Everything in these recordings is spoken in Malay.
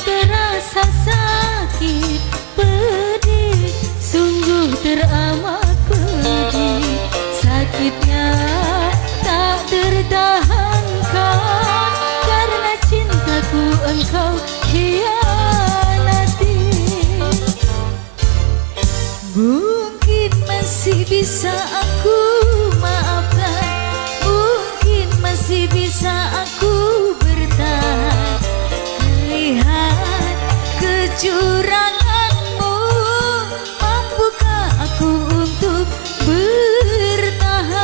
terasa sakit, pedih, sungguh teramat pedih. Sakitnya tak tertahankan, karena cintaku engkau hianati. Mungkin masih bisa aku maafkan, mungkin masih bisa aku bertahan. Lihat kecuranganmu, mampukah aku untuk bertahan?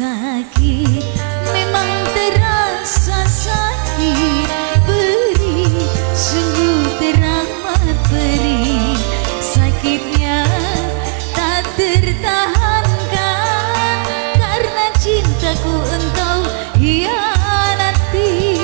Sakit memang terasa sakit, perih, sungguh teramat perih. Sakitnya tak tertahankan, karena cintaku engkau hianati.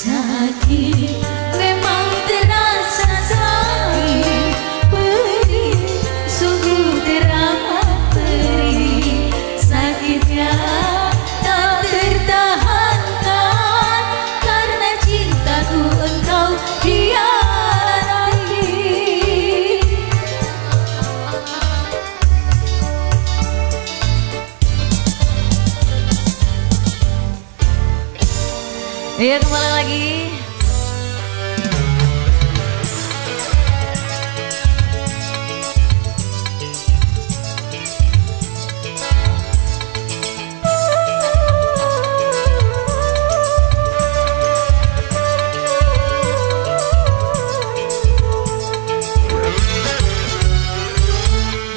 Sakit memang terasa sakit, perih, sungguh teramat perih. Sakitnya tak tertahankan, karena cintaku engkau hianati. Iya, kembali lagi.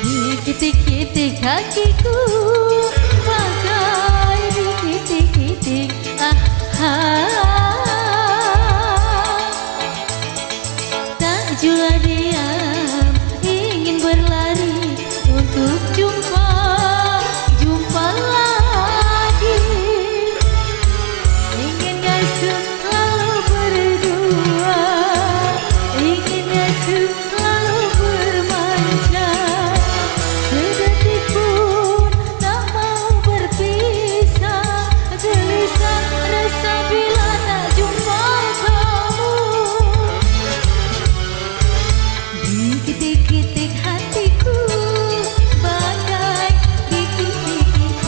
Dikitik-kitik kakiku, pakai dikitik-kitik. Tak jua dia untuk jumpa lagi. Inginnya selalu berdua, inginnya selalu bermanja. Sedetik pun tak mau berpisah, gelisah rasa bila tak jumpa kamu. Dikit-dikit hatiku bagai dikit-dikit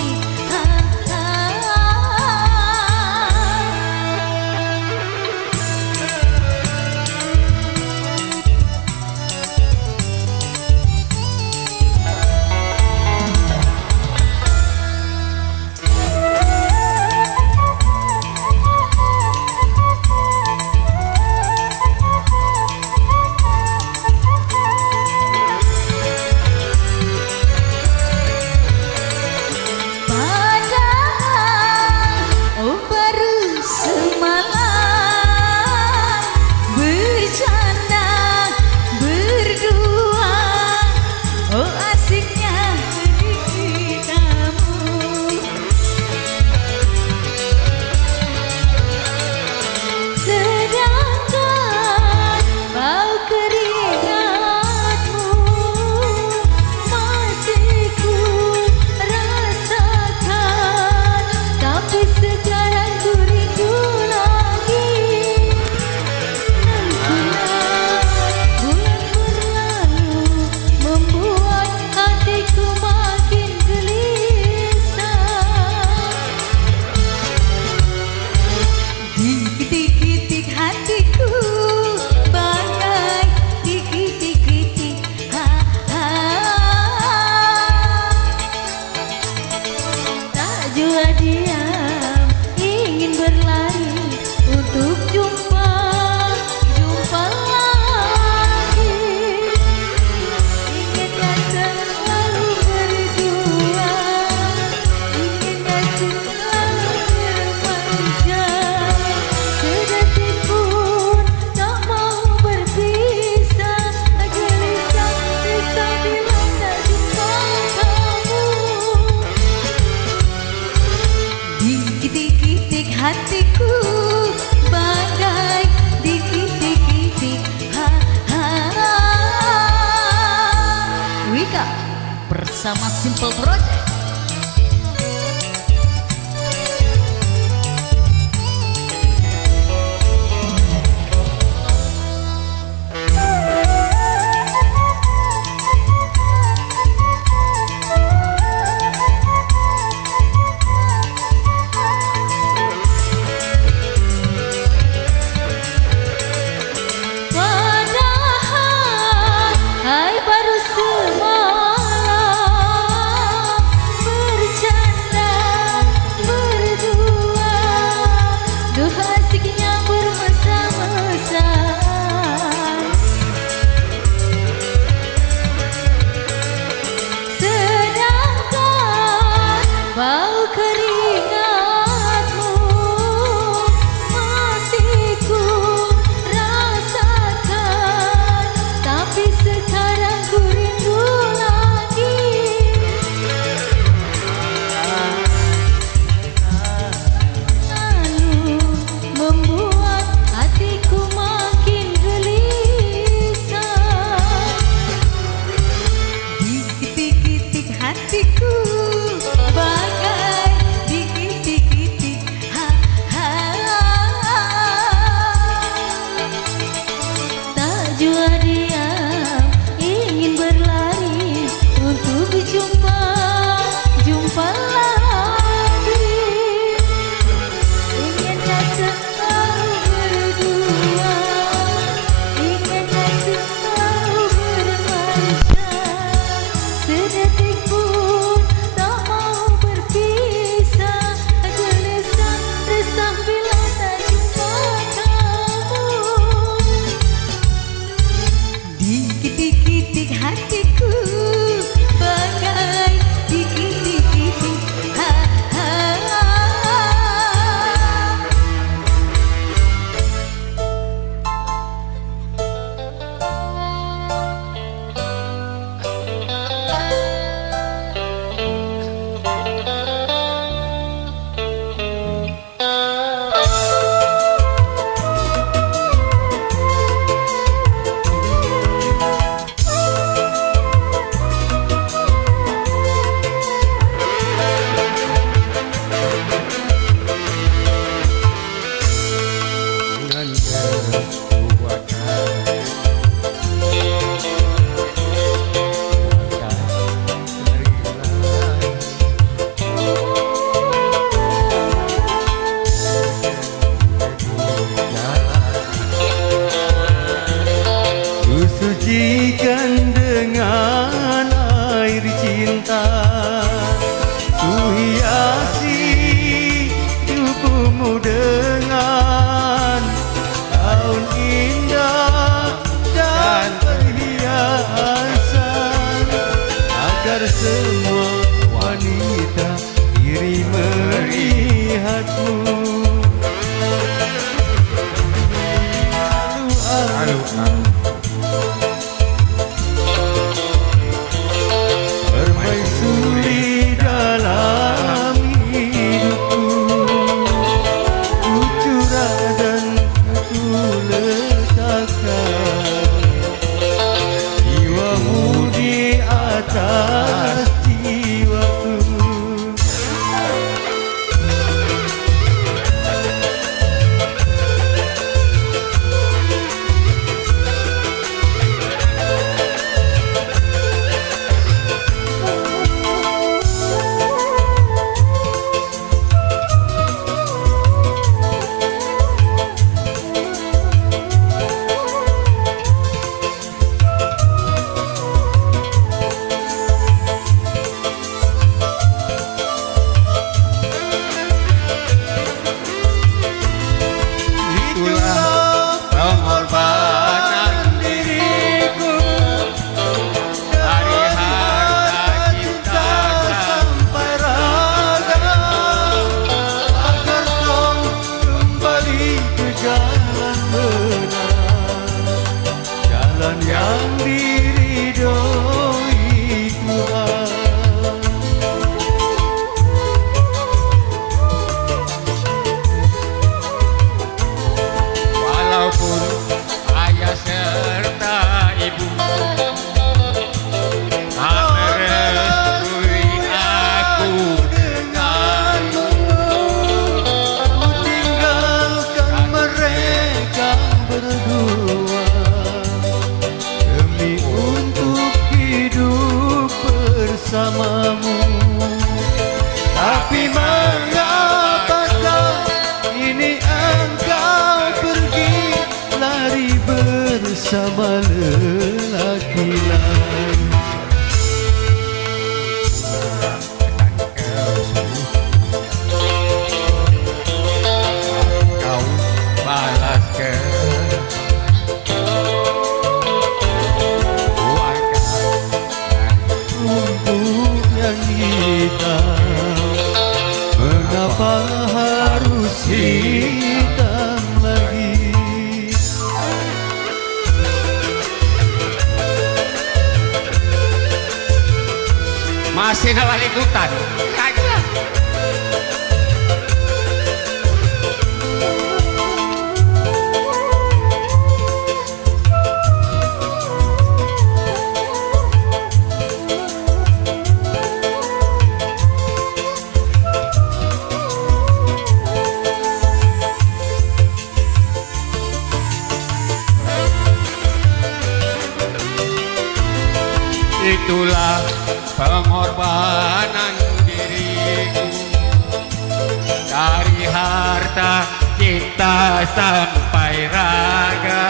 diam, ingin berlari untuk jumpa lagi. Inginnya selalu berdua, inginnya selalu bermanja. Sedetik pun tak mau berpisah, gelisah risau bila tak jumpa kamu. Dikit-dikit hatiku bagai dikit-dikit Wika bersama Simple Project. Bau keringatmu masih ku rasakan, tapi sekarang ku rindu lagi. Lalu membuat hatiku makin gelisah. Dikit-dikit hatiku bagai dikit-dikit tak jua diam, ingin berlari untuk jumpa lagi. Inginnya selalu berdua, inginnya selalu bermanja. Sedetik pun tak mau berpisah, gelisah resah bila tak jumpa kamu. Dikit-dikit hatiku bagai dikit-dikit sucikan dengan air cinta. Ku hiasi hidupmu dengan daun indah dan perhiasan, agar semua wanita iri melihatmu. Permaisuri dalam hidupku, ku curah dan ku letakkan jiwamu di atas jiwaku. Pengorbanan diriku dari harta cinta sampai raga, agar kau kembali ke jalan benar, jalan yang diridhoi Tuhan. Walaupun ayah serta ibu tak merestui aku denganmu, Ku tinggalkan mereka berdua demi untuk hidup bersamamu. Tapi mengapakah ini engkau pergi lari bersama lelaki lain? kau balas ke Untuk yang hitam, mengapa harus hitam lagi? masih nawal ikutan. Itulah pengorbanan diriku dari harta cinta sampai raga,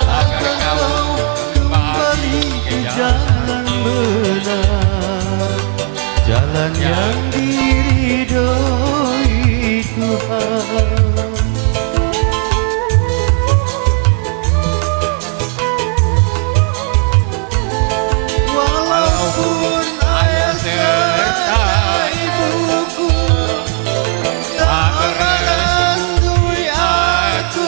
agar kau Kembali ke jalan benar, jalan yang diridhoi Tuhan. Walaupun ayah serta ibuku tak merestui aku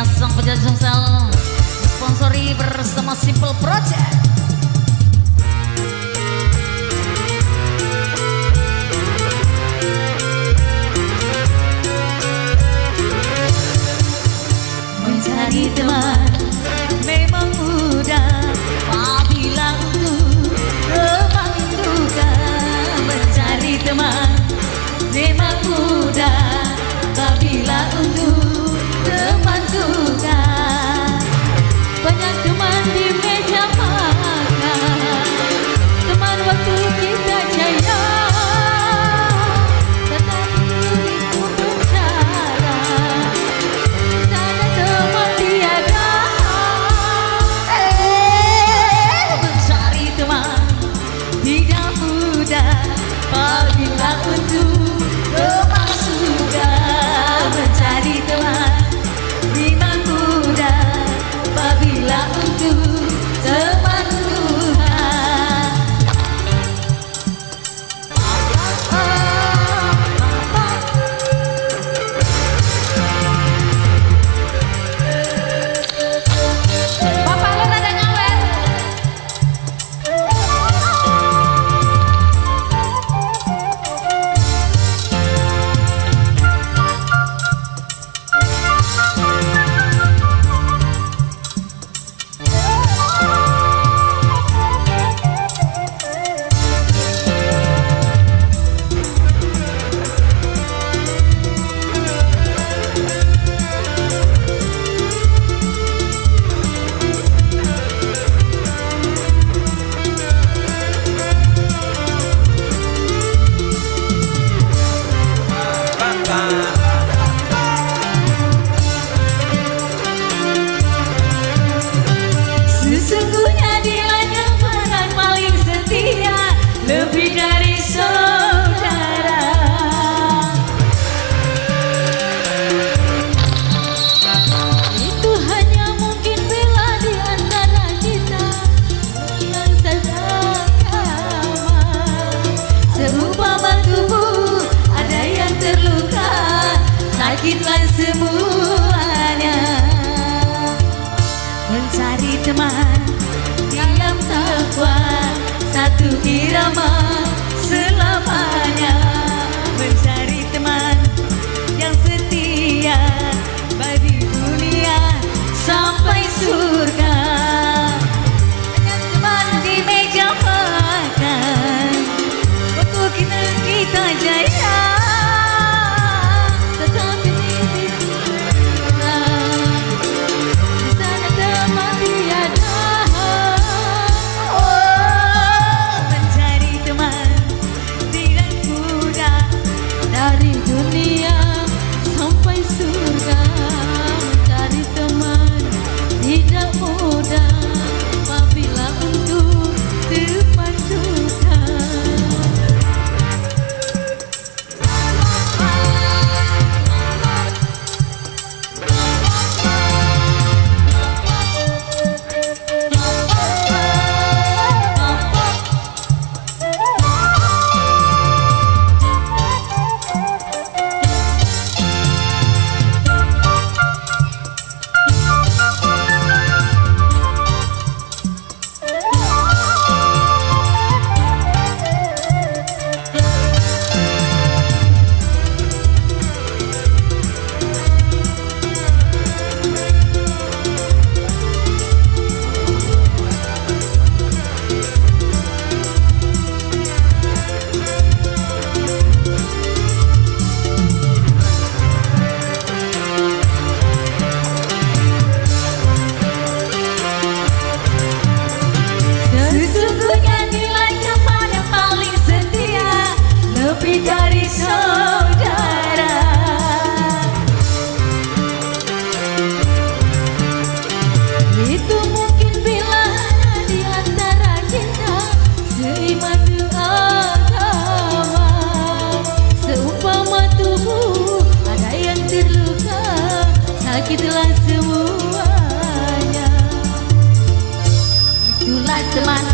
Indonesia Sang Pejalan Sungsel sponsori bersama Simple Project. Mencari teman memang mudah apabila untuk teman duka. Mencari teman memang mudah apabila untuk teman duka. Banyak teman di meja makan, teman waktu kita jaya, tetapi diriku bencana, sana teman tiada. Mencari teman tidak mudah apabila untuk teman sudah. Mencari teman memang mudah apabila untuk teman Tuhan. Bapak lu rada nyawer. Sesungguhnya dia teman paling setia, lebih dari saudara. Itu hanya mungkin bila di antara kita yang sama. Seumpama tubuh ada yang terluka, sakitlah semuanya. Mencari teman diam tak kuat, satu irama selamanya. Mencari teman yang setia bagi dunia sampai surga. Dengan teman di meja makan, waktu kita jaya, tetapi di sana teman tiada. Mencari teman tidak mudah, dari dunia sampai surga. Mencari teman tidak mudah apabila untuk teman duka. Sesungguhnya nilai teman yang paling setia, lebih dari saudara. Itu mungkin bila di antara kita seiman agama. Seumpama tubuh ada yang terluka, sakitlah semuanya. Itulah teman